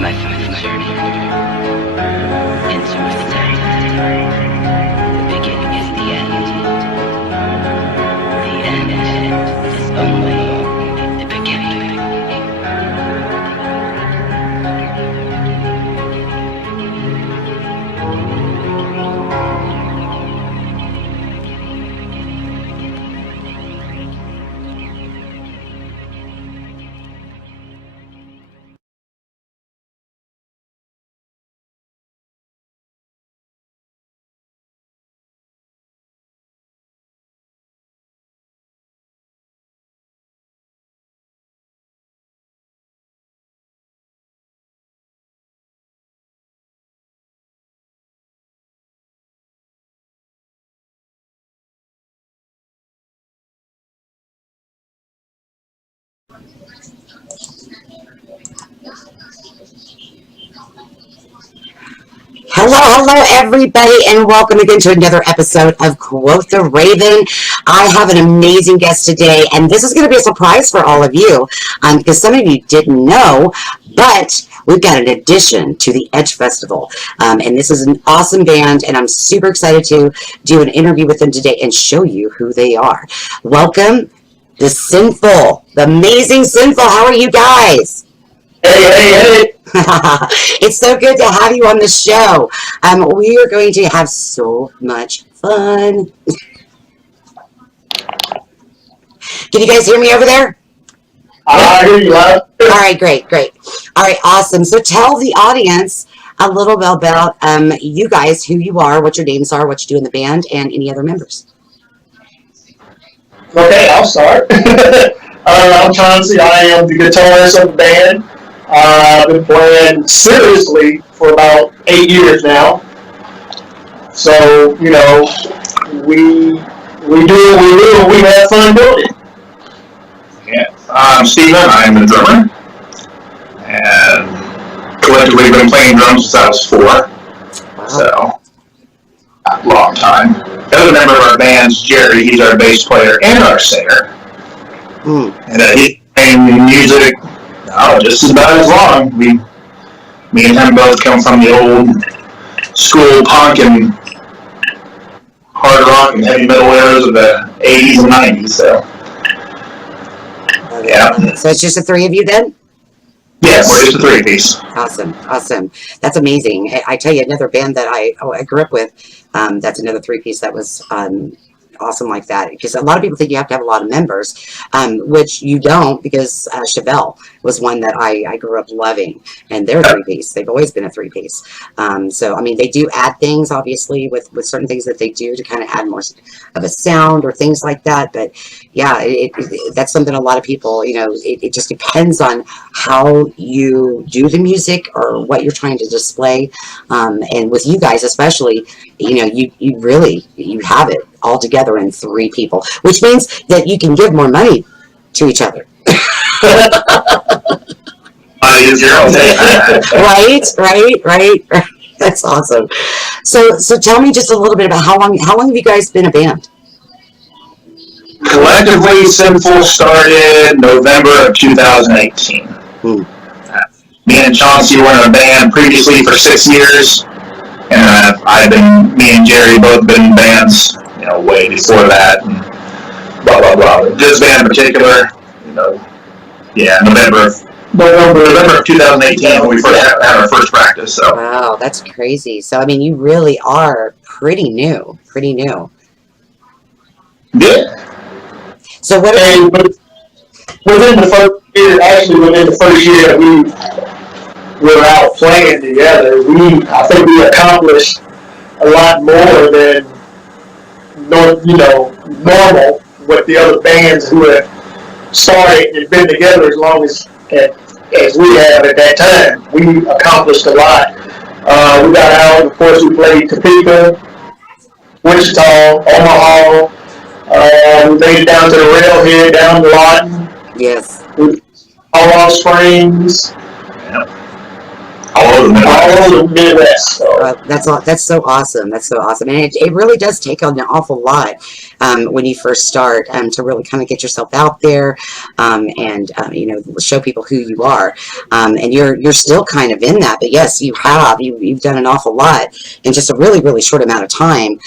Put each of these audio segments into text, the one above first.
My final journey into mystery. The beginning is the end. The end is only the beginning. Hello, everybody, and welcome again to another episode of Quote the Raven. I have an amazing guest today, and this is going to be a surprise for all of you, because some of you didn't know, but we've got an addition to the Edge Festival, and this is an awesome band, and I'm super excited to do an interview with them today and show you who they are. Welcome, the Sinfool, the amazing Sinfool. How are you guys? Hey. It's so good to have you on the show. We are going to have so much fun. Can you guys hear me over there? I hear you loud. All right, great. All right, awesome. So tell the audience a little bit about you guys, who you are, what your names are, what you do in the band, and any other members. Okay, I'll start. I'm Chauncey. I am the guitarist of the band. I've been playing seriously for about 8 years now. So, we do what we do, and we have fun doing it. Yeah, I'm Steven. I'm the drummer, and collectively we've been playing drums since I was 4. Wow. So, a long time. The other member of our band's Jerry. He's our bass player and our singer. And he's playing music just as about as long. Me and him both come from the old school punk and hard rock and heavy metal eras of the 80s and 90s. So, yeah. So it's just the three of you then? Yes, we're just a 3-piece. Awesome. That's amazing. I tell you, another band that I grew up with, that's another 3-piece that was awesome like that, because a lot of people think you have to have a lot of members, which you don't, because Chevelle was one that I grew up loving, and they're a 3-piece. They've always been a 3-piece. So I mean, they do add things obviously with certain things that they do to kind of add more of a sound or things like that, but yeah, that's something a lot of people, it just depends on how you do the music or what you're trying to display, and with you guys especially, you really have it all together in 3 people, which means that you can give more money to each other. Right. That's awesome. So tell me just a little bit about how long have you guys been a band? Collectively, Sinfool started November of 2018. Me and Chauncey were in a band previously for 6 years, and me and Jerry both been in bands, way before that, and blah, blah, blah. This band in particular, November of 2018 when we first had our first practice. So. Wow, that's crazy. So, I mean, you really are pretty new. Yeah. So what? Within the first year that we were out playing together, I think we accomplished a lot more than normal with the other bands who have started and been together as long as we have at that time. We accomplished a lot. We got out, of course, we played Topeka, Wichita, Omaha. We made it down to the railhead, down to Lawton. Yes. Colorado Springs. All over all over the Midwest. So. That's so awesome. That's so awesome, and it really does take an awful lot when you first start to really kind of get yourself out there and show people who you are. And you're still kind of in that, but yes, you've done an awful lot in just a really really short amount of time.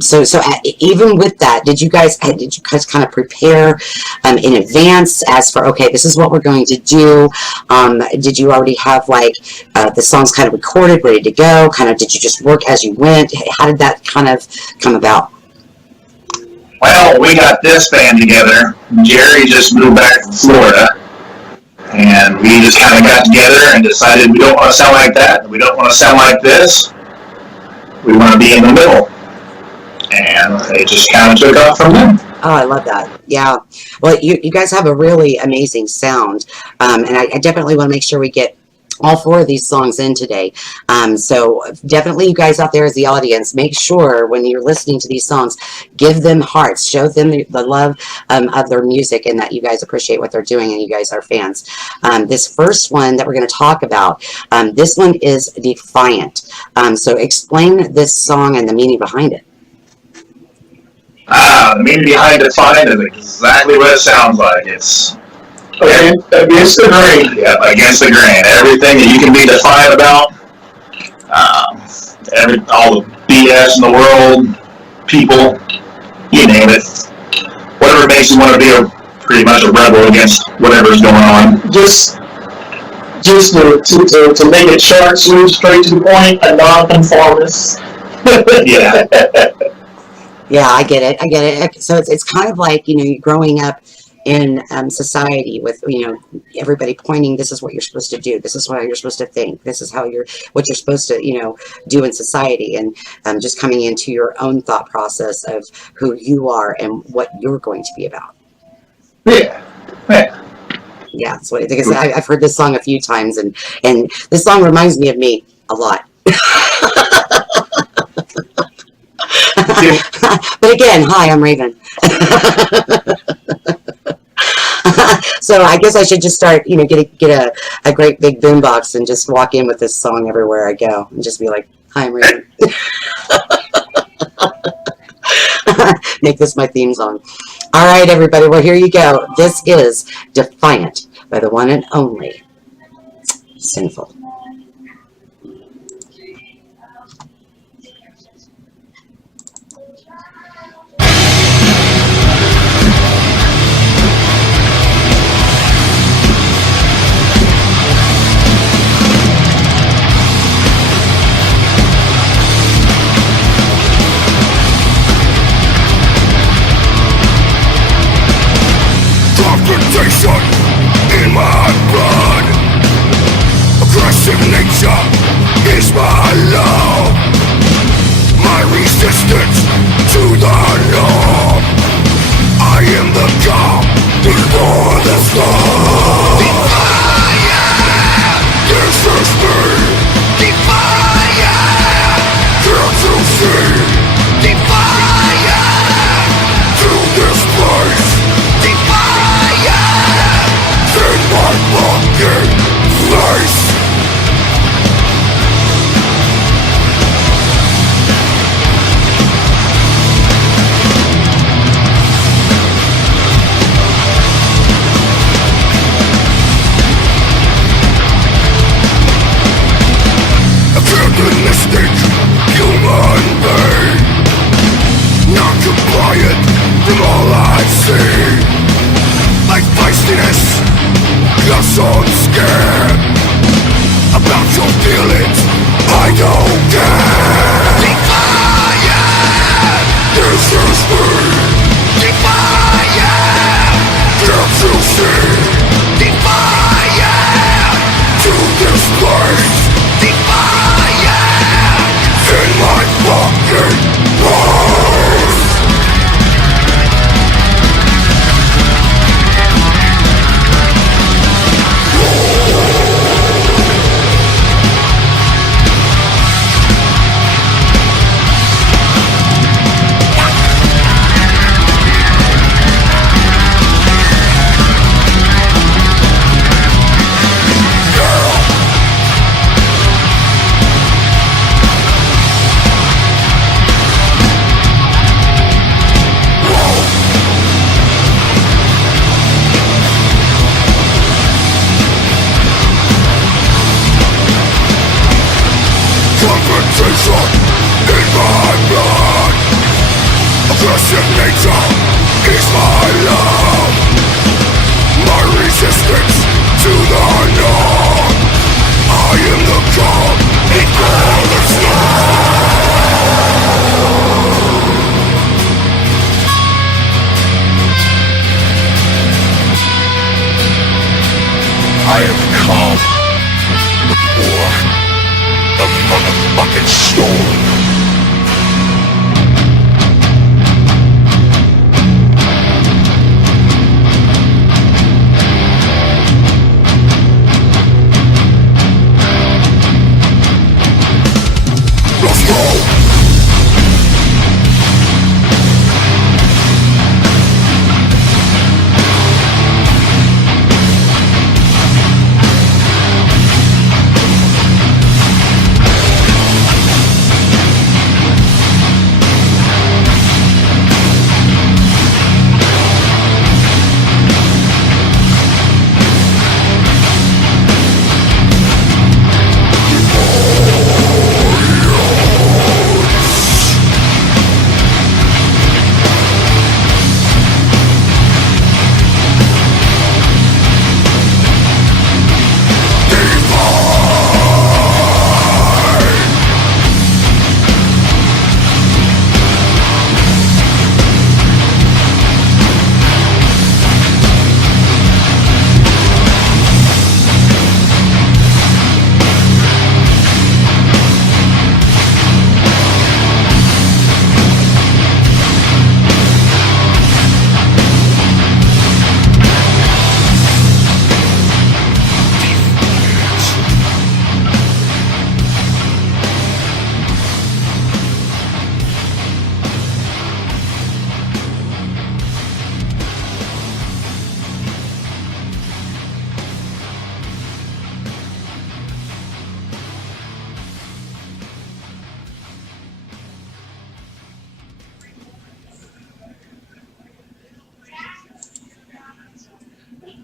So even with that, did you guys kind of prepare in advance as for, okay, this is what we're going to do? Did you already have like the songs kind of recorded, ready to go? Kind of, did you just work as you went? How did that kind of come about? Well, we got this band together. Jerry just moved back from Florida, and we just kind of got together and decided we don't want to sound like that. We don't want to sound like this. We want to be in the middle. And it just kind of took off from there. Oh, I love that. Yeah. Well, you guys have a really amazing sound. And I definitely want to make sure we get all 4 of these songs in today. So definitely you guys out there as the audience, make sure when you're listening to these songs, give them hearts, show them the love of their music and that you guys appreciate what they're doing and you guys are fans. This first one that we're going to talk about, this one is Defiant. So explain this song and the meaning behind it. The meaning behind Defiant is exactly what it sounds like. It's against the grain. Yeah, against the grain. Everything that you can be defiant about, all the BS in the world, people, you name it. Whatever makes you want to be pretty much a rebel against whatever's going on. Just to make it short, sweet, straight to the point, a nonconformist. Yeah. Yeah, I get it. So it's kind of like, you're growing up in society with, everybody pointing, this is what you're supposed to do. This is what you're supposed to think. This is what you're supposed to, do in society. And just coming into your own thought process of who you are and what you're going to be about. Yeah. Yeah. So I think I've heard this song a few times and this song reminds me of me a lot. But again, hi, I'm Raven. So I guess I should just start, get a great big boombox and just walk in with this song everywhere I go and just be like, hi, I'm Raven. Make this my theme song. All right, everybody. Well, here you go. This is Defiant by the one and only Sinfool. Confrontation in my blood. Aggressive nature is my love. My resistance to the norm. I am the calm before the storm. Defiant! This is me. Defiant! Can't you see? Defiant! To this place. In my fucking face. confrontation in my blood. Aggressive nature is my love. My resistance to the norm. I am the calm before the storm. I am calm before the motherfucking storm. Let's go!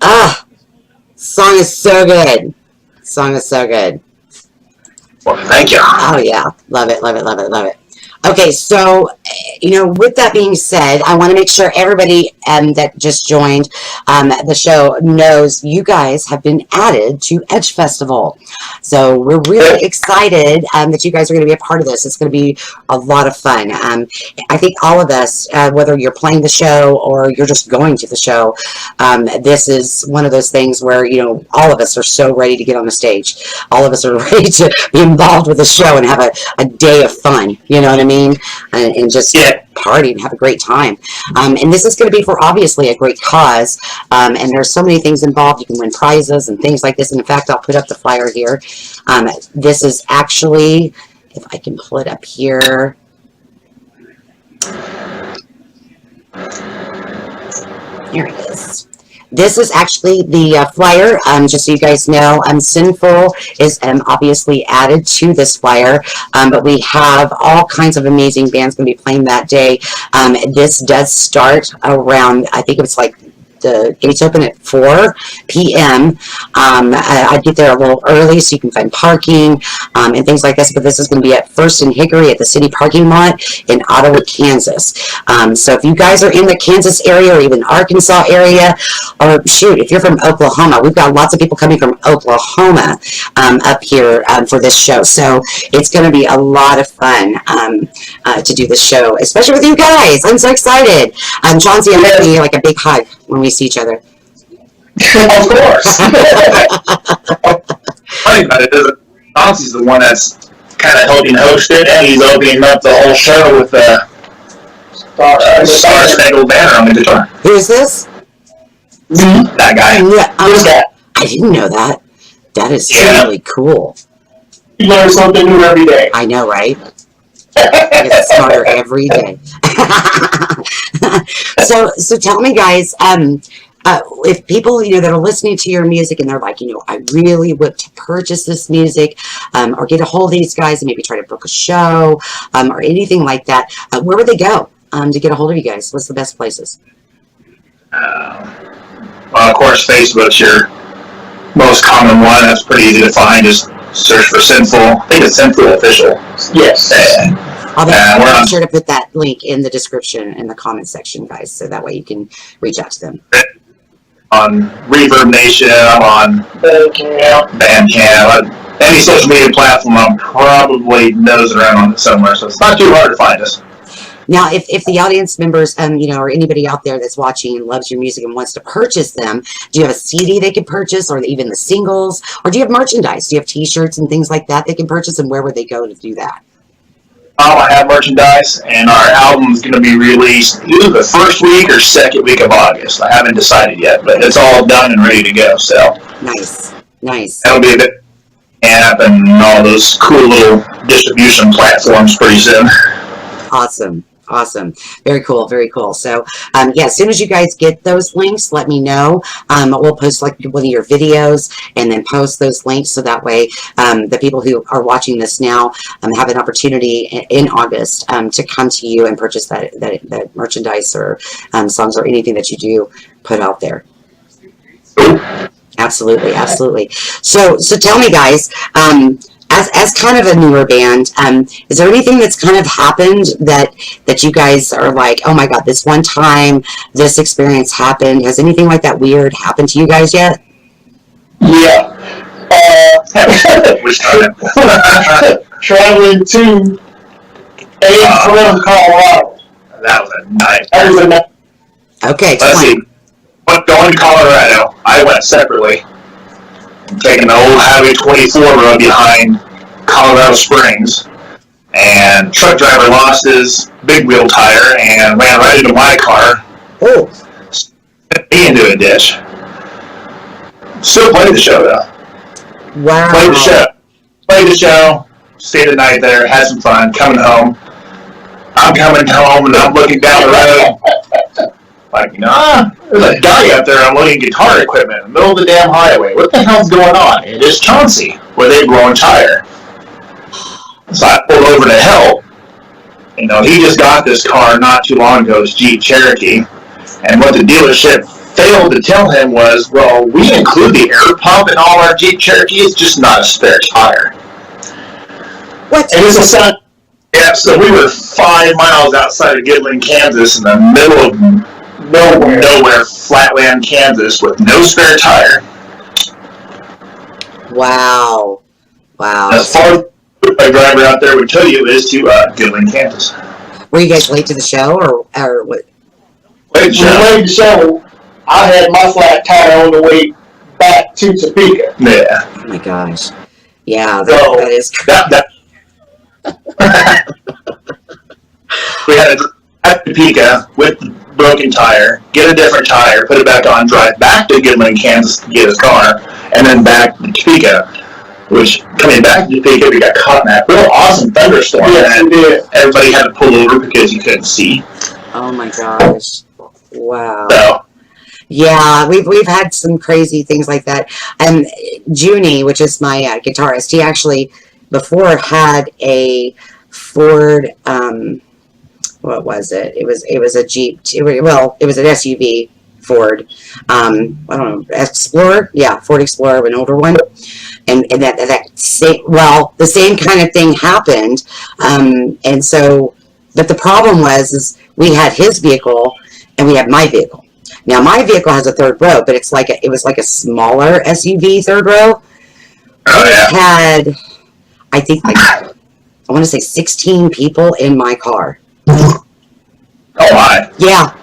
Ah, song is so good. Song is so good. Well, thank you. Oh yeah, love it, love it, love it, love it. Okay, so with that being said, I want to make sure everybody that just joined the show knows you guys have been added to Edge Festival. So we're really excited that you guys are going to be a part of this. It's going to be a lot of fun. I think all of us, whether you're playing the show or you're just going to the show, this is one of those things where all of us are so ready to get on the stage. All of us are ready to be involved with the show and have a day of fun. You know what I mean? And just party and have a great time. And this is going to be for obviously a great cause. And there's so many things involved. You can win prizes and things like this. And in fact, I'll put up the flyer here. This is actually, if I can pull it up here. Here it is. This is actually the flyer, just so you guys know. Sinfool is obviously added to this flyer, but we have all kinds of amazing bands going to be playing that day. This does start around, I think it's like the gates open at 4 p.m. I get there a little early so you can find parking and things like this, but this is going to be at First and Hickory at the city parking lot in Ottawa, Kansas. So if you guys are in the Kansas area or even Arkansas area, or shoot, if you're from Oklahoma, we've got lots of people coming from Oklahoma up here for this show. So it's going to be a lot of fun to do this show, especially with you guys. I'm so excited. Chauncey, I'm going to give you like a big hug when we see each other. Of course. Funny about it is Chauncey's the one that's kind of helping host it, and he's opening up the whole show with the Star Spangled Banner on the guitar. Who is this? That guy. Yeah, I didn't know that. That is really cool. You learn something new every day. I know, right? I get smarter every day. So tell me, guys, if people, that are listening to your music and they're like, I really want to purchase this music, or get a hold of these guys and maybe try to book a show, or anything like that, where would they go to get a hold of you guys? What's the best places? Well, of course, Facebook's your most common one. That's pretty easy to find. Just search for Sinfool. I think it's Sinfool Official. Yes. And I'll we're be on, sure to put that link in the description in the comment section, guys, so that way you can reach out to them. on Reverb Nation. I'm on Bandcamp. Any social media platform, I'm probably nosing around on it somewhere, so it's not too hard to find us. Now, if the audience members, or anybody out there that's watching and loves your music and wants to purchase them, do you have a CD they could purchase, or even the singles, or do you have merchandise? Do you have T-shirts and things like that they can purchase, and where would they go to do that? I have merchandise, and our album's going to be released either the first week or second week of August. I haven't decided yet, but it's all done and ready to go. So Nice. that'll be a bit app and all those cool little distribution platforms pretty soon. Awesome. Very cool. So, as soon as you guys get those links, let me know. We'll post like one of your videos and then post those links so that way the people who are watching this now have an opportunity in August to come to you and purchase that merchandise or songs or anything that you do put out there. Absolutely. So tell me, guys, as kind of a newer band, is there anything that's kind of happened that you guys are like, oh my god, this one time this experience happened? Has anything like that weird happened to you guys yet? Yeah. Traveling to and from Colorado. That was a night. Okay, Let's see. Going to Colorado, I went separately. Taking the old Highway 24 road behind Colorado Springs, and truck driver lost his big wheel tire and ran right into my car. Oh. Me into a ditch. Still played the show though. Wow. Played the show. Stayed the night there. Had some fun. Coming home. I'm coming home and I'm looking down the road. Like, there's a guy out there unloading guitar equipment in the middle of the damn highway. What the hell's going on? It is Chauncey, where they blow a tire. So I pulled over to help. He just got this car not too long ago, his Jeep Cherokee. And what the dealership failed to tell him was, well, we include the air pump in all our Jeep Cherokees, just not a spare tire. What? And this is so we were 5 miles outside of Giddling, Kansas, in the middle of nowhere, flatland Kansas, with no spare tire. Wow. As far as my driver out there would tell you is to Giddling, Kansas. Were you guys late to the show or what? Late to the show. I had my flat tire on the way back to Topeka. Yeah. Oh my gosh. Yeah, that is crazy. We had to drive to Topeka with the broken tire, get a different tire, put it back on, drive back to Giddling, Kansas to get his car, and then back to Topeka. Which, coming back to Topeka, we got caught in that real awesome thunderstorm. Yes, and everybody had to pull over because you couldn't see. Oh my gosh. Wow. So, yeah, we've had some crazy things like that. And Junie, which is my guitarist, he actually before had a Ford. What was it? It was a Jeep. It was an SUV Ford. I don't know, Explorer. Yeah, Ford Explorer, an older one. And the same kind of thing happened. And so, but the problem was we had his vehicle and we had my vehicle. Now my vehicle has a third row, but it was like a smaller SUV third row. It had, I think, I want to say 16 people in my car. oh my. Yeah.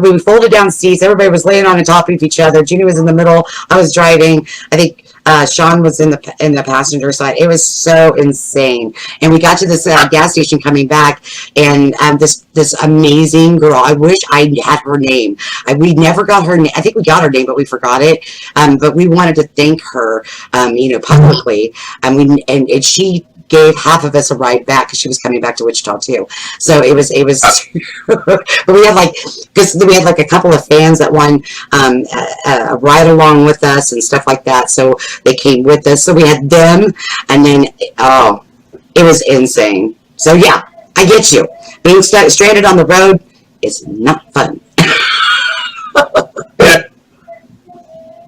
We folded down seats. Everybody was laying on the top of each other. Junie was in the middle. I was driving. I think Sean was in the passenger side. It was so insane. And we got to this gas station coming back, and this amazing girl. I wish I had her name. We never got her name. I think we got her name, but we forgot it. But we wanted to thank her, publicly. And she gave half of us a ride back because she was coming back to Wichita too. So it was but we had a couple of fans that won a ride along with us and stuff like that. So they came with us. So we had them, and then it was insane. So yeah, I get you. Being stranded on the road is not fun.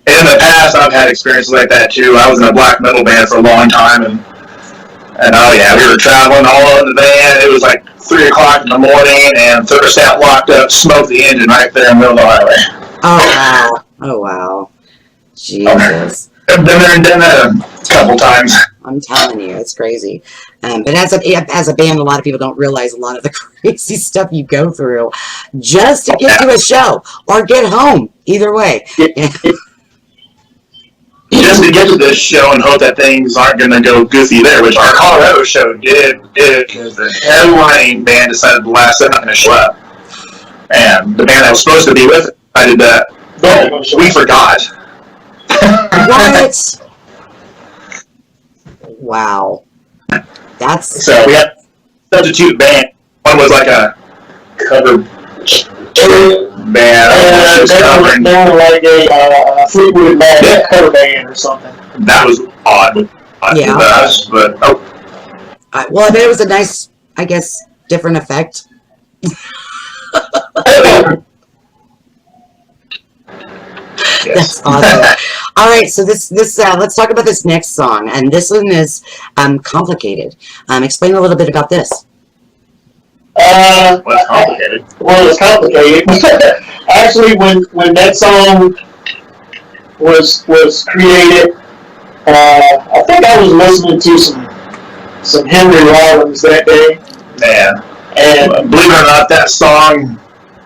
It in the past, I've had experiences like that too. I was in a black metal band for a long time, and oh yeah, we were traveling all in the van. It was like 3 o'clock in the morning, and thermostat locked up, smoked the engine right there in the middle of the highway. Oh wow! Oh wow! Jesus. I've been there and done that a couple times. I'm telling you, it's crazy. But as a band, a lot of people don't realize a lot of the crazy stuff you go through just to get to a show or get home. Either way. Just to get to this show and hope that things aren't going to go goofy there, which our Colorado show did because the headlining band decided the last set not going to show up. And the band that was supposed to be with it, I did that. We forgot. What? Wow. That's so we had substitute band. One was like a cover band. They were like a Fleetwood Mac cover band or something. That was odd. Yeah. Us, but well, I bet it was a nice, I guess, different effect. Yes. That's awesome. All right, so this let's talk about this next song, and this one is complicated. Explain a little bit about this. What's complicated? Well, it's complicated. Actually, when that song was created, I think I was listening to some Henry Rollins that day. Man, And believe it or not, that song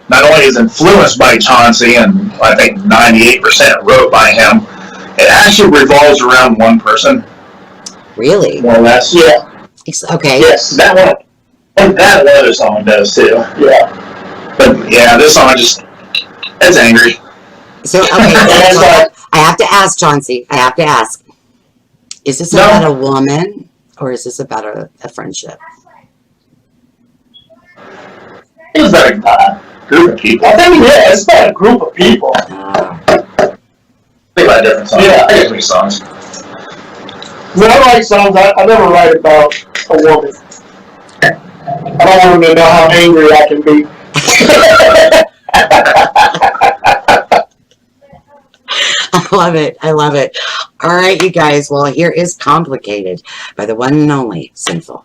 not only is influenced by Chauncey, and I think 98% wrote by him, it actually revolves around one person. Really? More or less. yeah, Okay. yes, That one. And that other song does too. yeah. But yeah, this song it's angry. So okay, I have to ask Chauncey. I have to ask: is this about a woman, or is this about a friendship? It was about a group of people. I think it's about a group of people. Think about different songs. Yeah. I get many songs. When I write songs, I never write about a woman. I don't want them to know how angry I can be. I love it. I love it. All right, you guys. Well, here is "Complicated" by the one and only Sinfool.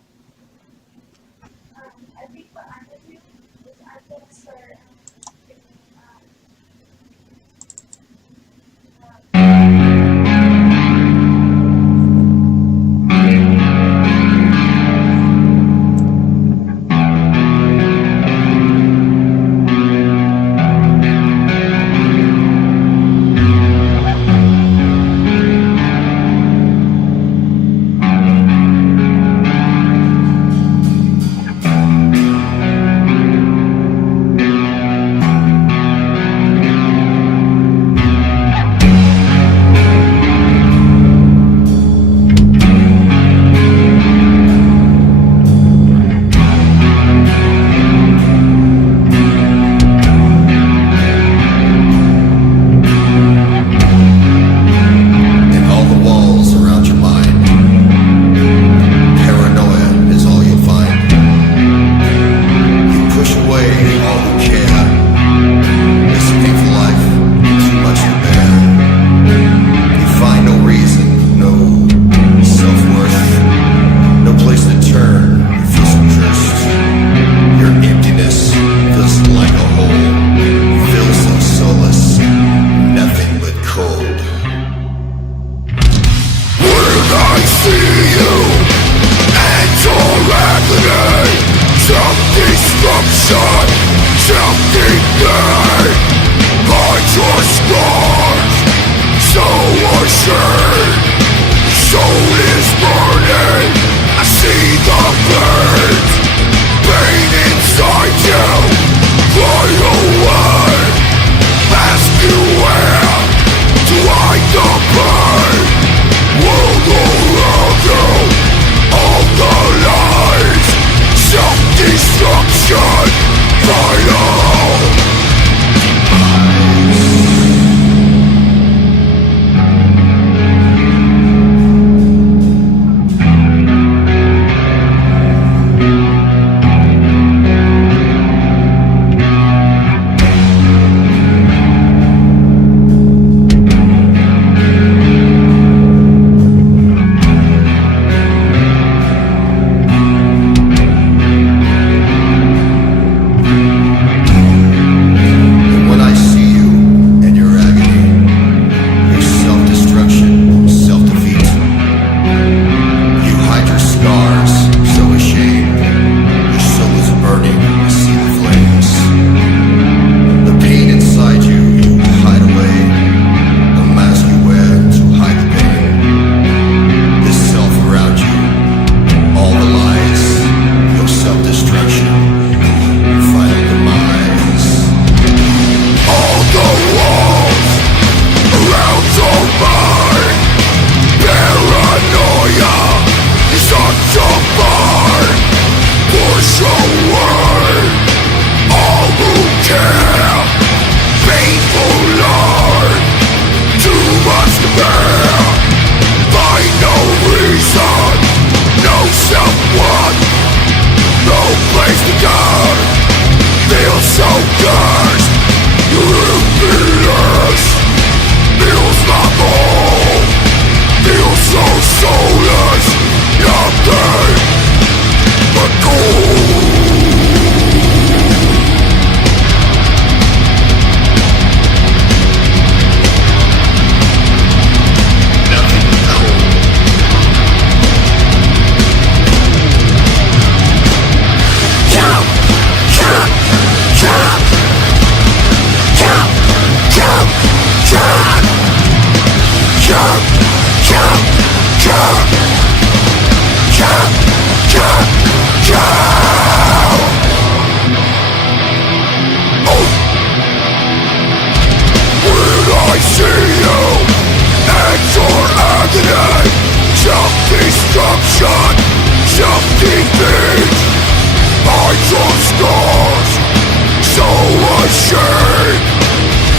shame.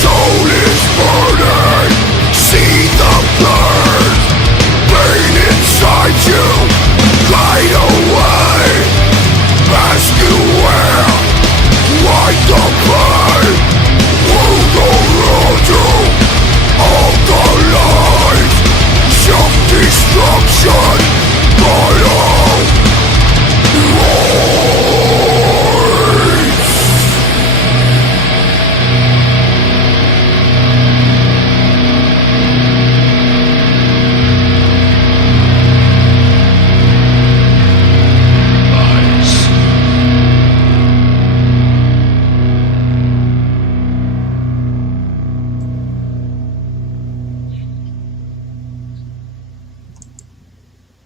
Soul is burning. See the burn. Pain inside you. Glide away. Ask you where. Like the pain. World around you. All the lies. Self-destruction. But all lies.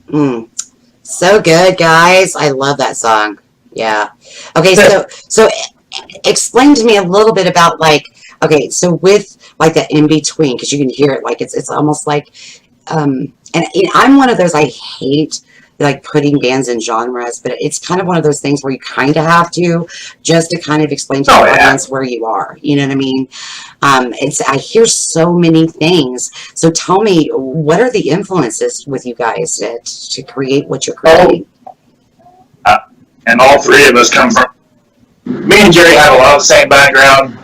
Mm. So good, guys. I love that song. Yeah. Okay, so explain to me a little bit about like, okay, so with like that in between, because you can hear it like it's almost like and I'm one of those, I hate like putting bands in genres, but it's kind of one of those things where you kind of have to, just to kind of explain to the audience where you are. You know what I mean? I hear so many things. So tell me, what are the influences with you guys to create what you're creating? And all three of us come from. Me and Jerry have a lot of the same background.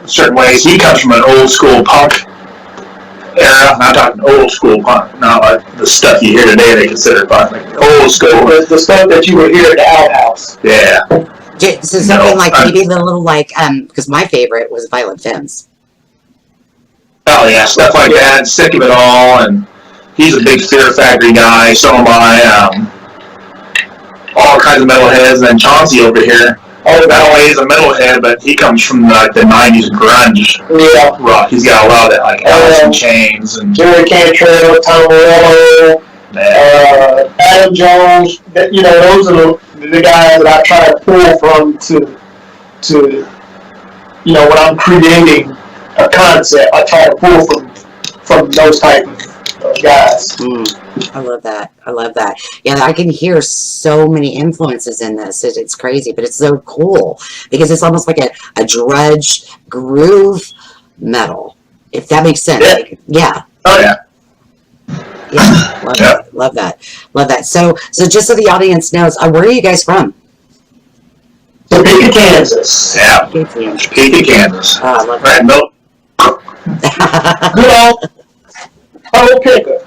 In certain ways, he comes from an old school punk era. I'm talking old school punk, not like the stuff you hear today they consider punk. Like old school. The stuff that you would hear at the outhouse. Yeah. So something like maybe the little like because my favorite was Violent Femmes. Oh yeah, stuff like that. Sick of it all, and he's a big Fear Factory guy. So am I. All kinds of metalheads, and then Chauncey over here. Not only is a metalhead, but he comes from like the '90s grunge rock. He's got a lot of that, like Alice in Chains and Jerry Cantrell, Tom Morello, Adam Jones. You know, those are the guys that I try to pull from to you know, when I'm creating a concept, I try to pull from those type of guys. I love that. I love that. Yeah, I can hear so many influences in this. It's crazy, but it's so cool because it's almost like a drudge groove metal, if that makes sense. Yeah. Like, yeah. Oh yeah. Yeah. Love that. Love that. Love that. So just so the audience knows, where are you guys from? Topeka, Kansas. Yeah. Topeka, Kansas. Oh, I love Right, that. Good old Topeka.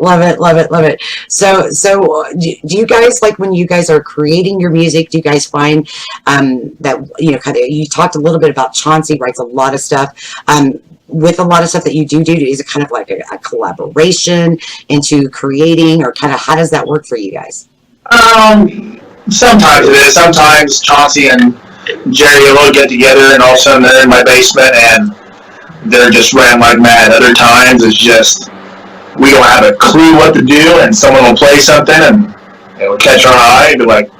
Love it, love it, love it. So do you guys, like, when you guys are creating your music, do you guys find that, you know, kind of, you talked a little bit about Chauncey writes a lot of stuff. With a lot of stuff that you do, is it kind of like a collaboration into creating, or kind of how does that work for you guys? Sometimes it is. Sometimes Chauncey and Jerry will get together, and all of a sudden they're in my basement and they're just running like mad. Other times it's just we don't have a clue what to do, and someone will play something and it will catch our eye and be like,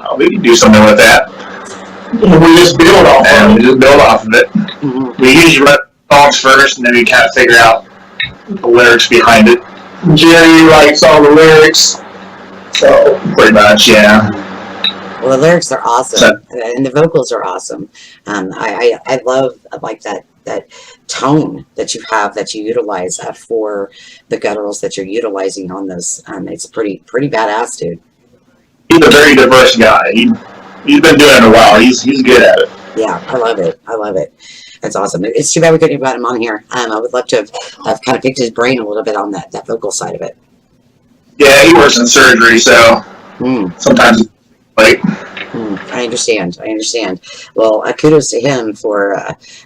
"Oh, we can do something with that." And we just build off of it. Mm-hmm. We usually write songs first, and then we kind of figure out the lyrics behind it. Jerry writes all the lyrics. So pretty much, yeah. Well, the lyrics are awesome, and the vocals are awesome. I love like that tone that you have, that you utilize for the gutturals that you're utilizing on those. It's pretty badass, dude. He's a very diverse guy. He's been doing it a while. He's good at it. Yeah, I love it. I love it. That's awesome. It's too bad we couldn't have him on here. I would love to have kind of picked his brain a little bit on that vocal side of it. Yeah, he works in surgery, so sometimes it's late. I understand. Well, kudos to him for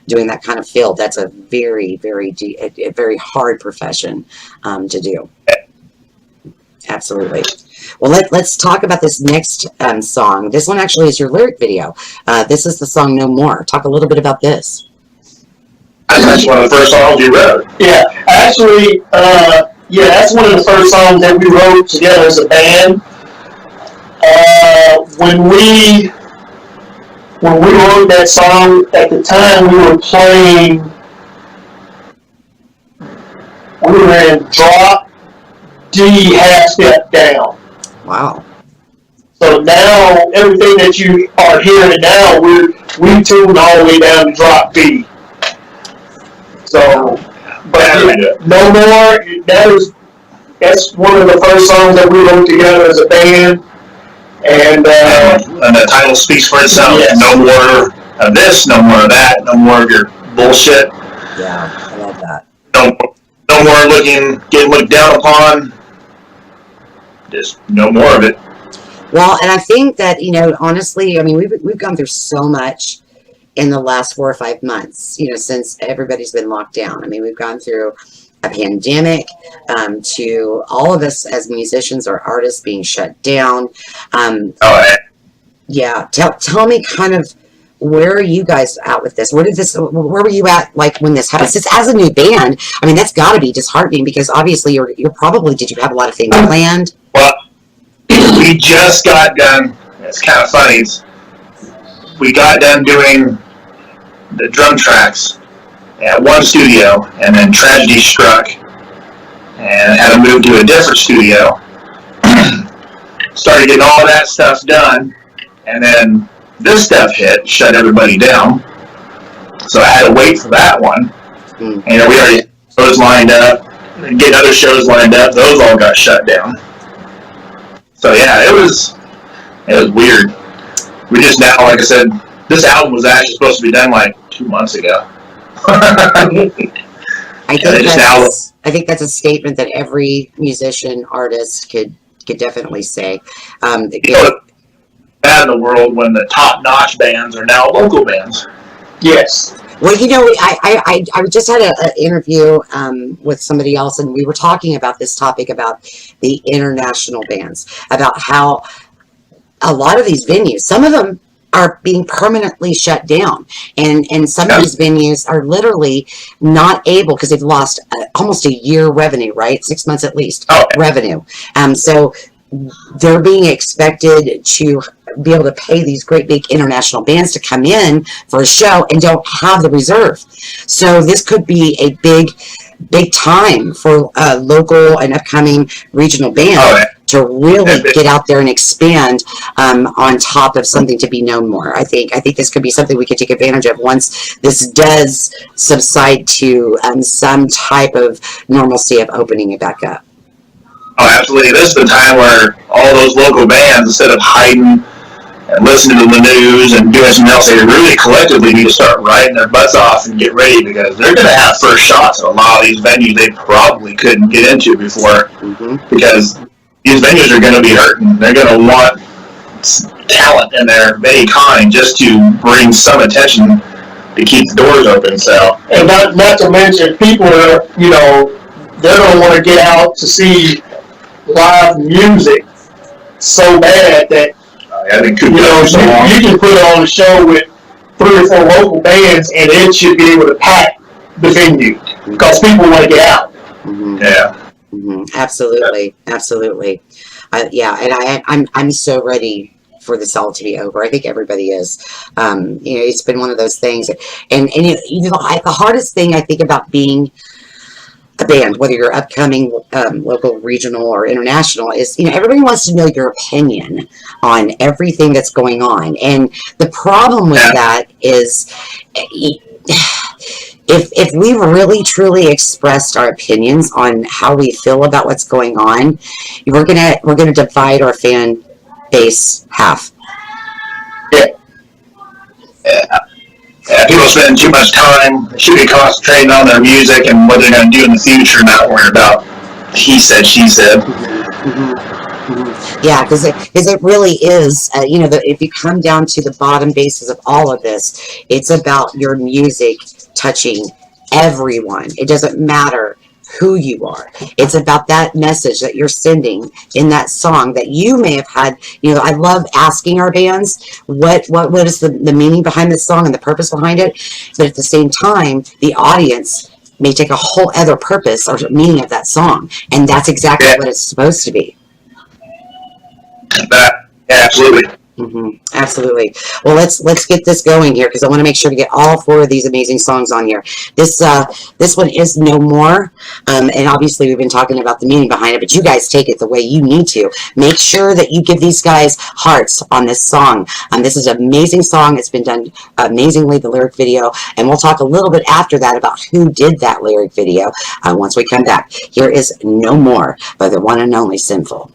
doing that kind of field. That's a very, very a very hard profession to do. Absolutely. Well, let's talk about this next song. This one actually is your lyric video. This is the song "No More." Talk a little bit about this. That's one of the first songs you wrote. Yeah, actually, that's one of the first songs that we wrote together as a band. When we wrote that song, at the time we were in drop D half step down. Wow. So now everything that you are hearing now, we tuned all the way down to drop B. So, but no more. That's one of the first songs that we wrote together as a band, and the title speaks for itself. Yes. No more of this, no more of that, no more of your bullshit. Yeah, I love that. No more getting looked down upon. Just no more of it. Well, and I think that, honestly, I mean, we've gone through so much in the last 4 or 5 months, since everybody's been locked down. I mean, we've gone through a pandemic, to all of us as musicians or artists being shut down. Yeah, tell me kind of, where are you guys at with this? Where were you at, like, when this happened? Since as a new band, I mean, that's got to be disheartening, because obviously you're probably, did you have a lot of things planned? Well, we just got done. It's kind of funny. We got done doing the drum tracks at one studio, and then tragedy struck, and had to move to a different studio. Started getting all that stuff done, and then this stuff hit, shut everybody down. So I had to wait for that one. And we already had shows lined up, and getting other shows lined up. Those all got shut down. So yeah, it was weird. We just now, like I said, this album was actually supposed to be done like 2 months ago. I think that's a statement that every musician, artist could definitely say. Bad in the world when the top-notch bands are now local bands. yes. Well, I just had an interview with somebody else, and we were talking about this topic about the international bands, about how a lot of these venues, some of them are being permanently shut down, and some of these venues are literally not able, because they've lost almost a year revenue, right? 6 months at least revenue. So they're being expected to be able to pay these great big international bands to come in for a show and don't have the reserve. So this could be a big time for a local and upcoming regional band to really get out there and expand on top of something to be known more. I think this could be something we could take advantage of once this does subside to some type of normalcy of opening it back up. Oh, absolutely. This is the time where all those local bands, instead of hiding and listening to the news and doing something else, they really collectively need to start riding their butts off and get ready, because they're going to have first shots at a lot of these venues they probably couldn't get into before, because these venues are going to be hurting. They're going to want talent in there of any kind just to bring some attention to keep the doors open. So, And not to mention, people are, they're going to want to get out to see live music so bad that they could you can put on a show with 3 or 4 local bands, and it should be able to pack the venue, because people want to get out. Yeah. Absolutely. And I'm so ready for this all to be over. I think everybody is. It's been one of those things, and the hardest thing I think about being a band, whether you're upcoming, local, regional, or international, is everybody wants to know your opinion on everything that's going on. And the problem with that is, if we really truly expressed our opinions on how we feel about what's going on, we're gonna divide our fan base half. People spend too much time. They should be concentrating on their music and what they're going to do in the future, not worrying about he said, she said. Yeah, because it really is, if you come down to the bottom basis of all of this, it's about your music touching everyone. It doesn't matter who you are. It's about that message that you're sending in that song that you may have had. I love asking our bands what is the meaning behind this song and the purpose behind it, but at the same time, the audience may take a whole other purpose or meaning of that song, and that's exactly what it's supposed to be. Absolutely. Absolutely. Well, let's get this going here because I want to make sure to get all 4 of these amazing songs on here. This one is No More, and obviously we've been talking about the meaning behind it, but you guys take it the way you need to. Make sure that you give these guys hearts on this song. This is an amazing song. It's been done amazingly, the lyric video, and we'll talk a little bit after that about who did that lyric video once we come back. Here is No More by the one and only Sinfool.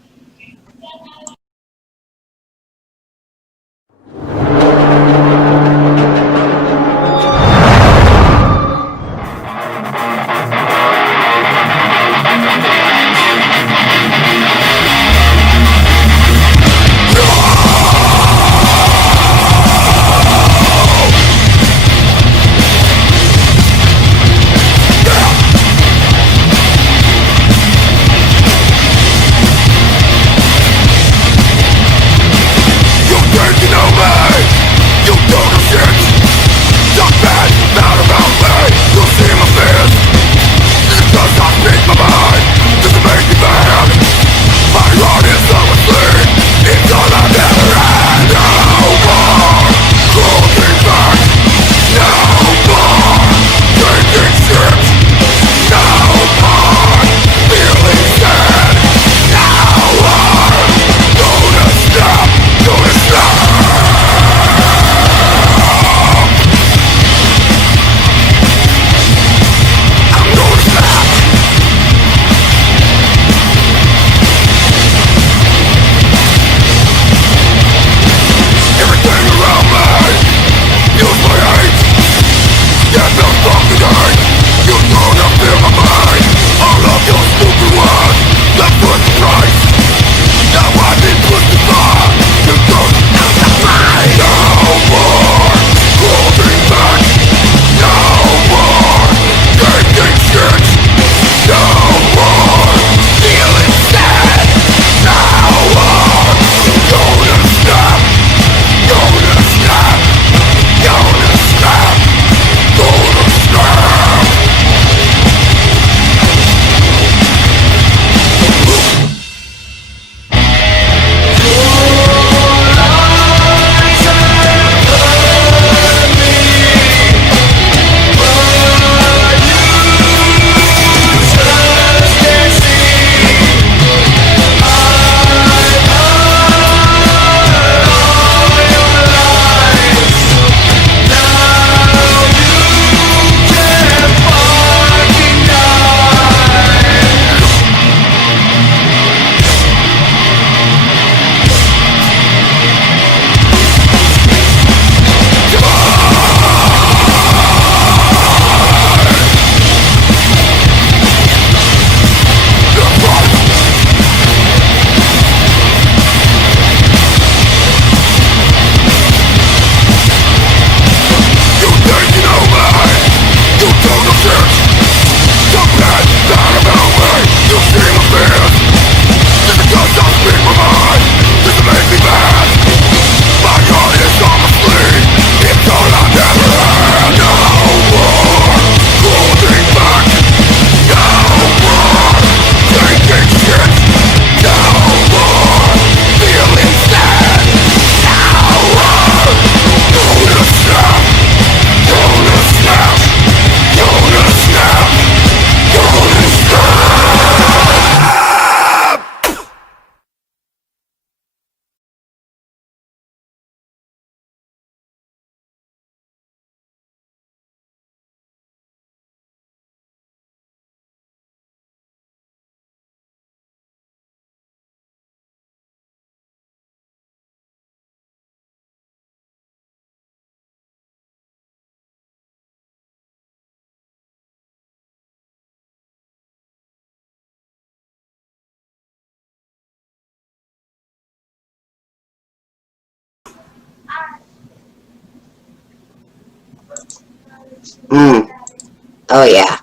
Oh yeah.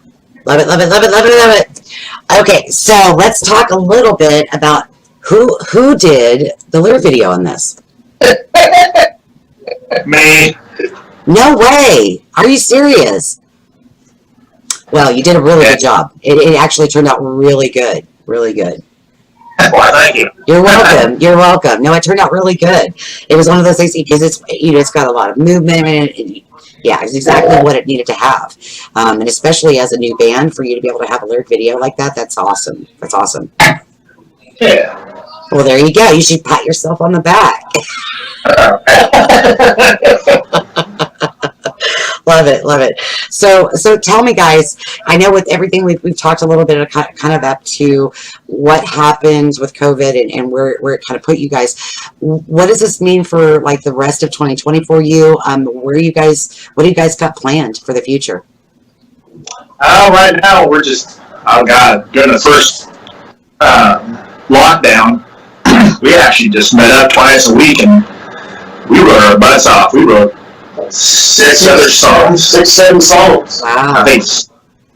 Love it, love it, love it, love it, love it. Okay, so let's talk a little bit about who did the lyric video on this. Me. No way. Are you serious? Well, you did a really good job. It actually turned out really good. Really good. Why, thank you. You're welcome. You're welcome. No, it turned out really good. It was one of those things because it's it's got a lot of movement and yeah, it's exactly what it needed to have. And especially as a new band, for you to be able to have a lyric video like that, that's awesome. That's awesome. Yeah. Well, there you go. You should pat yourself on the back. Love it, love it. So tell me, guys. I know with everything we've talked a little bit of kind of up to what happens with COVID and where it kind of put you guys. What does this mean for like the rest of 2020 for you? What do you guys got planned for the future? Right now we're just, oh God, during the first lockdown, we actually just met up twice a week and we wrote our butts off. We wrote 6 other songs. 6, 7 songs. Wow. I think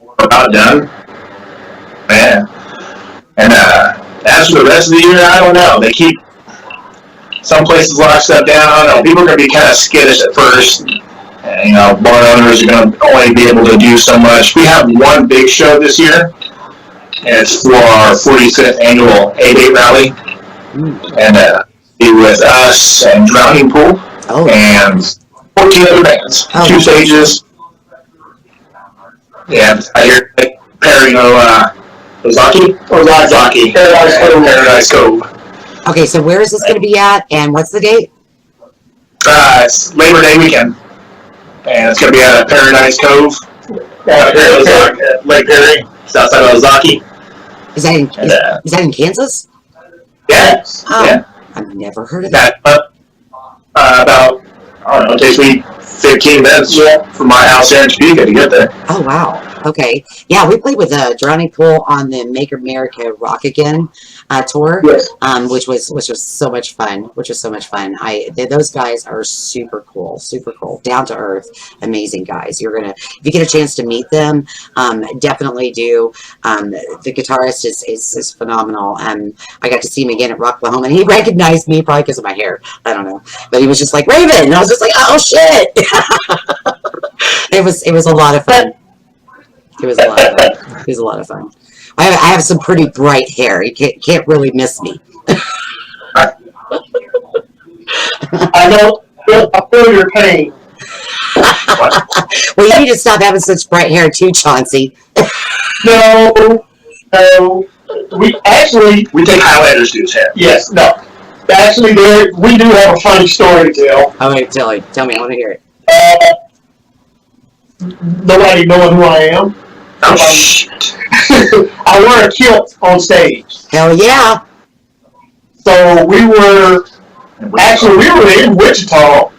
we're about done. Man. And as for the rest of the year, I don't know. They keep some places lock stuff down. I don't know. People are going to be kind of skittish at first. And, bar owners are going to only be able to do so much. We have one big show this year. And it's for our 45th annual 8-8 rally. And be with us and Drowning Pool. Oh. And 14 other bands. 2 stages. Yeah, I hear pairing Ozaki? Paradise Cove. Okay, so where is this going to be at, and what's the date? It's Labor Day weekend, and it's going to be at Paradise Cove, Lake Perry, south side of Ozaki. Is that in Kansas? Yeah, Oh, yeah. I've never heard of that. About, I don't know, it takes me 15 minutes from my house here in Topeka to get there. Oh, wow. Okay. Yeah, we played with Drowning Pool on the Make America Rock Again tour, Yes. which was so much fun. Those guys are super cool, down to earth, amazing guys. If you get a chance to meet them, definitely do. The guitarist is phenomenal. I got to see him again at Rocklahoma, and he recognized me probably because of my hair. I don't know, but he was just like, Raven, and I was just like, oh shit. It was a lot of fun. It was a lot of fun. I have some pretty bright hair. You can't really miss me. I feel your pain. Well, you need to stop having such bright hair too, Chauncey. No. We take Highlanders dude's hair. yes, no. Actually, we do have a funny story to tell. Oh, wait, tell me. I want to hear it. Nobody knowing who I am. Oh, shit. I wear a kilt on stage. Hell yeah. So we were in Wichita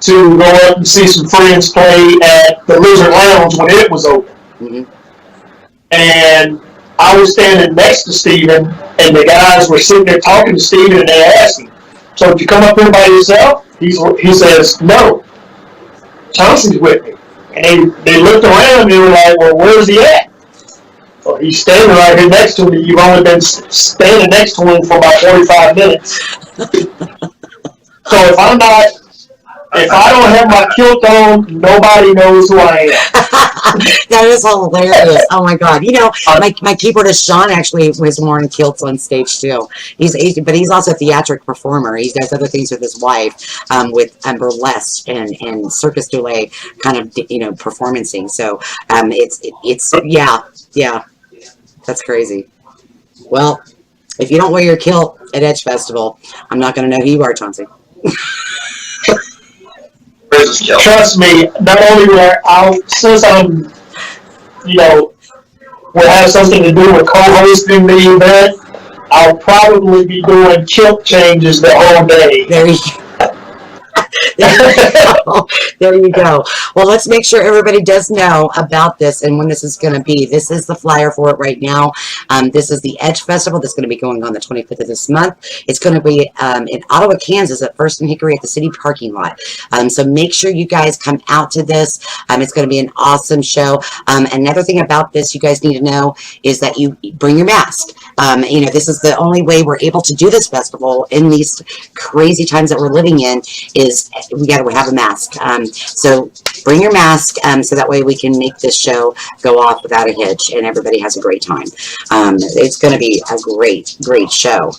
to go up and see some friends play at the Lizard Lounge when it was open. Mm-hmm. And I was standing next to Steven, and the guys were sitting there talking to Steven, and they asked him, so did you come up here by yourself? He says, no, Chauncey's with me. And they looked around, and they were like, well, where's he at? Well, he's standing right here next to me. You've only been standing next to him for about 45 minutes. So if I don't have my kilt on, nobody knows who I am. That is hilarious. Oh my god. My keyboardist Sean actually was wearing kilts on stage too. But he's also a theatric performer. He does other things with his wife, with burlesque and circus dulé kind of performancing. So it's yeah. That's crazy. Well, if you don't wear your kilt at Edge Festival, I'm not going to know who you are, Chauncey. Trust me, not only since I'm, will have something to do with co-hosting the event, I'll probably be doing kilt changes the whole day. There you go. There you go. Well, let's make sure everybody does know about this and when this is going to be. This is the flyer for it right now. This is the Edge Festival that's going to be going on the 25th of this month. It's going to be in Ottawa, Kansas at First and Hickory at the city parking lot. So make sure you guys come out to this. It's going to be an awesome show. Another thing about this you guys need to know is that you bring your mask. This is the only way we're able to do this festival in these crazy times that we're living in is we got to have a mask. So bring your mask so that way we can make this show go off without a hitch and everybody has a great time. It's going to be a great show.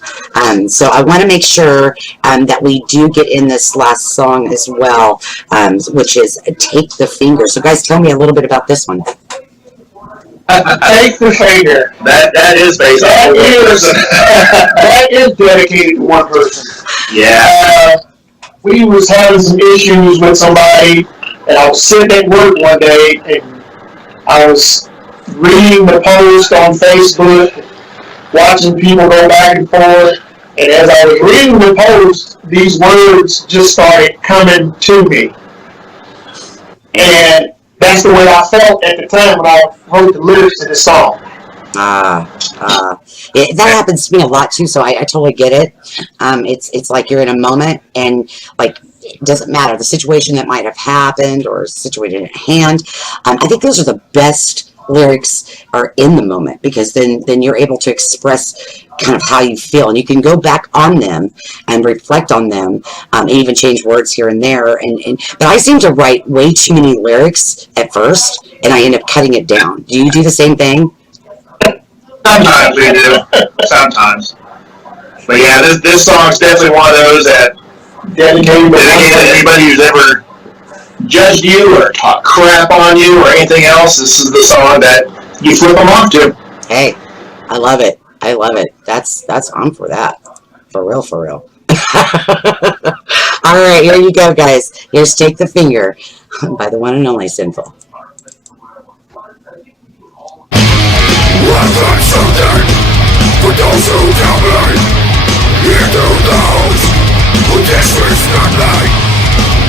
So I want to make sure that we do get in this last song as well, which is Take the Finger. So guys, tell me a little bit about this one. Take the Finger. That is based on That is dedicated to one person. Yeah. We was having some issues with somebody, and I was sitting at work one day, and I was reading the post on Facebook, watching people go back and forth, and as I was reading the post, these words just started coming to me. And that's the way I felt at the time when I wrote the lyrics to this song. That happens to me a lot too, so I totally get it. It's like you're in a moment, and like it doesn't matter the situation that might have happened or situation at hand. I think those are the best lyrics are in the moment, because then you're able to express kind of how you feel, and you can go back on them and reflect on them, and even change words here and there. But I seem to write way too many lyrics at first, and I end up cutting it down. Do you do the same thing? Sometimes we do. Sometimes. But yeah, this song's definitely one of those that dedicated to anybody who's ever judged you or talked crap on you or anything else. This is the song that you flip them off to. Hey, I love it. That's I'm for that. For real. All right, here you go, guys. Here's Take the Finger by the one and only Sinfool. I've got something for those who doubt me, and to those who disrespect me.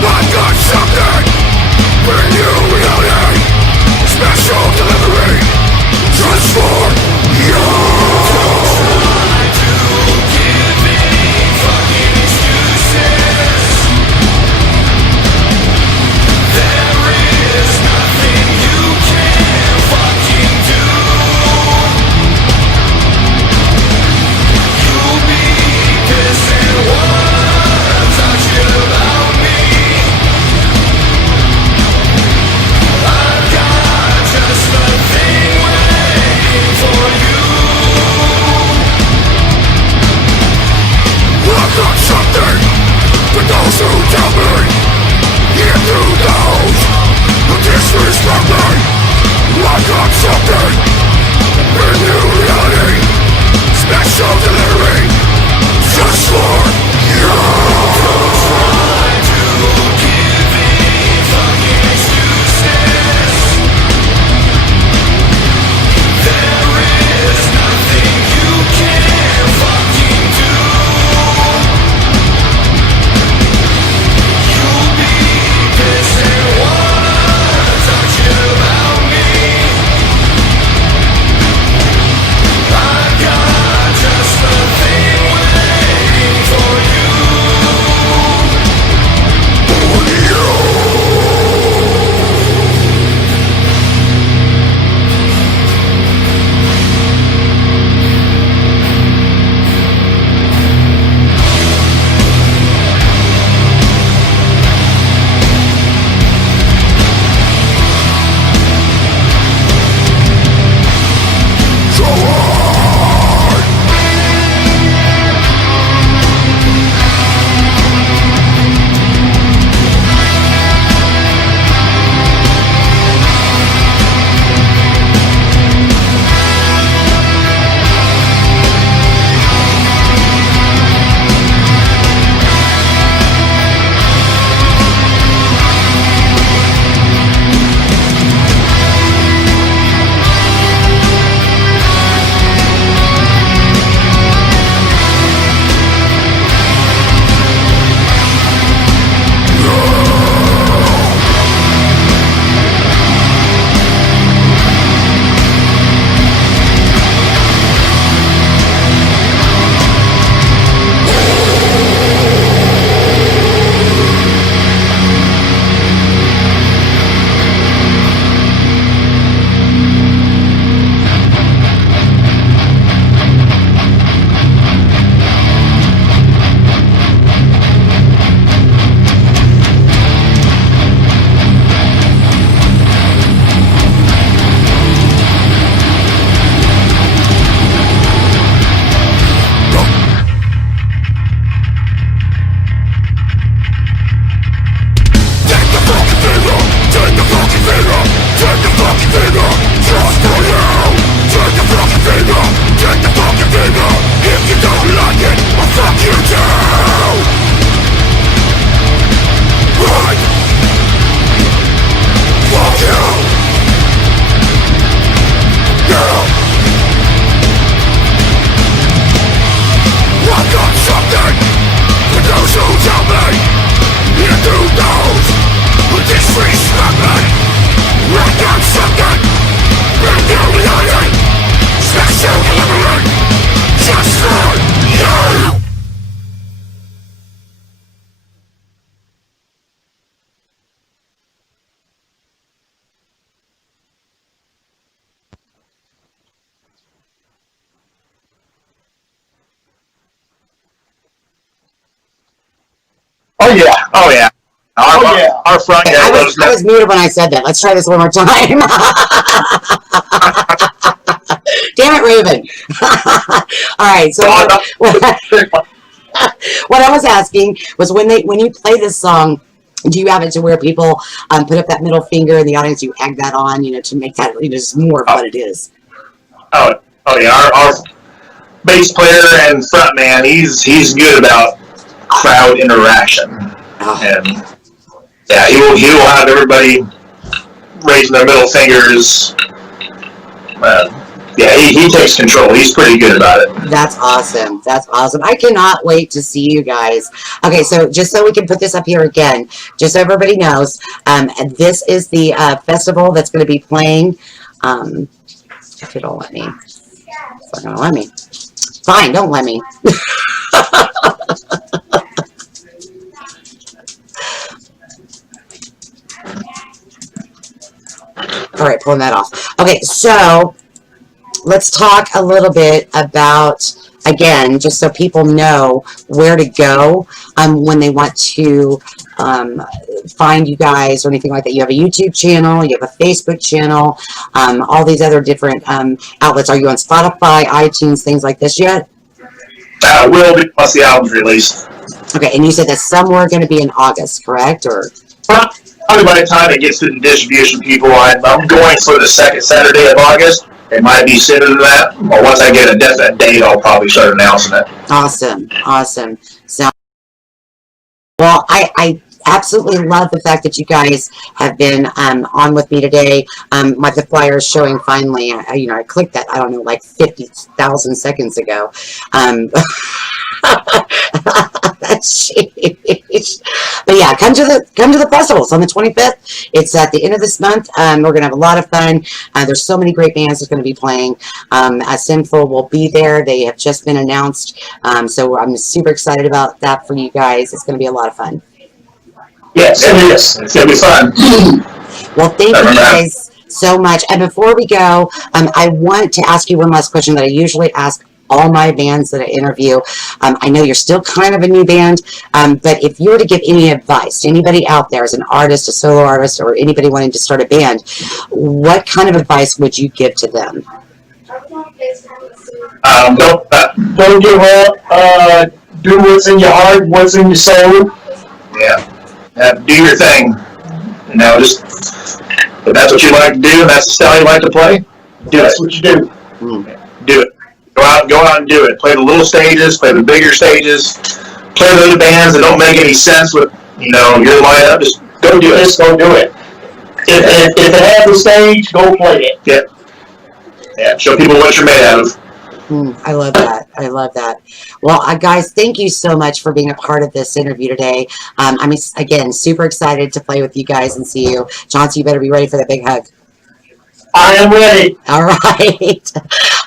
I've got something for you, reality, special delivery, just for you. There is nothing you down. Run. Fuck you. Now. I got something for those who tell me. And who knows who disrespect me. I got something brand new reality. Special delivery just for you. Oh yeah. Oh yeah. Our front Okay, guy I loves was muted when I said that. Let's try this one more time. Damn it, Raven. All right, so what I was asking was when you play this song, do you have it to where people put up that middle finger in the audience, you egg that on, to make that just more of what it is? Oh yeah. Our bass player and front man, he's good about crowd interaction, and yeah, he will have everybody raising their middle fingers. Yeah, he takes control. He's pretty good about it. That's awesome. That's awesome. I cannot wait to see you guys. Okay, so just so we can put this up here again, just so everybody knows, this is the festival that's going to be playing. If you don't let me, it's not going to let me. Fine, don't let me. All right, pulling that off. Okay, so let's talk a little bit about, again, just so people know where to go when they want to find you guys or anything like that. You have a YouTube channel, you have a Facebook channel, all these other different outlets. Are you on Spotify, iTunes, things like this yet? Will be once the album's released. Okay, and you said that's somewhere going to be in August, correct? Or probably by the time it gets to the distribution people, I'm going for the second Saturday of August. It might be sooner than that, or once I get a definite date, I'll probably start announcing it. Awesome. So, well, I absolutely love the fact that you guys have been on with me today. The flyer is showing finally. I clicked that, I don't know, like 50,000 seconds ago. Jeez. But yeah, come to the festival. It's on the 25th. It's at the end of this month. We're gonna have a lot of fun. There's so many great bands that's going to be playing. Sinfool will be there. They have just been announced. So I'm super excited about that for you guys. It's going to be a lot of fun. Yes, it is. It's going to be fun. Well, thank you guys so much. And before we go, I want to ask you one last question that I usually ask all my bands that I interview. I know you're still kind of a new band, but if you were to give any advice to anybody out there as an artist, a solo artist, or anybody wanting to start a band, what kind of advice would you give to them? Don't give up. Do what's in your heart, what's in your soul. Yeah. Do your thing. Just if that's what you like to do, and that's the style you like to play, That's what you do. Do it. Go out and do it. Play the little stages, play the bigger stages, play those bands that don't make any sense with, your lineup. Just go do it. Just go do it. If it has a stage, go play it. Yeah. Show people what you're made out of. I love that. I love that. Well, guys, thank you so much for being a part of this interview today. I'm, again, super excited to play with you guys and see you. Chauncey, you better be ready for that big hug. I am ready. All right.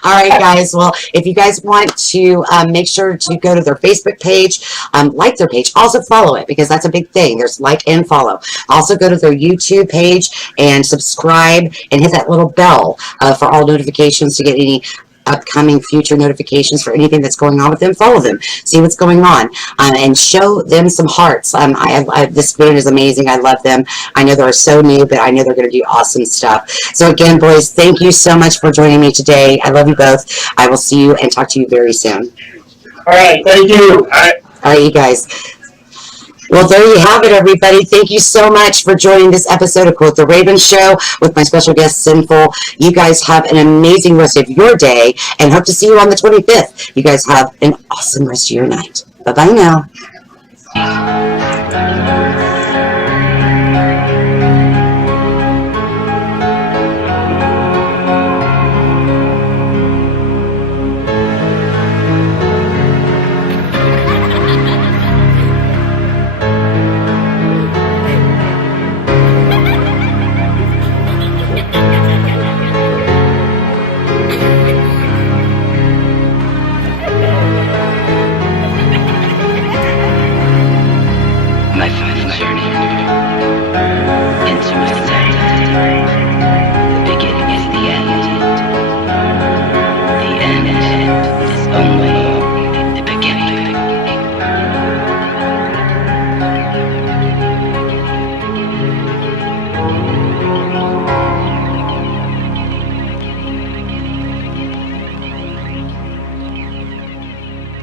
All right, guys. Well, if you guys want to make sure to go to their Facebook page, like their page, also follow it because that's a big thing. There's like and follow. Also go to their YouTube page and subscribe and hit that little bell for all notifications to get any upcoming future notifications for anything that's going on with them. Follow them, see what's going on, and show them some hearts. This band is amazing. I love them. I know they're so new, but I know they're going to do awesome stuff. So again, boys, thank you so much for joining me today. I love you both. I will see you and talk to you very soon. All right, thank you. All right, you guys. Well, there you have it, everybody. Thank you so much for joining this episode of Quote the Raven Show with my special guest, Sinfool. You guys have an amazing rest of your day and hope to see you on the 25th. You guys have an awesome rest of your night. Bye-bye now.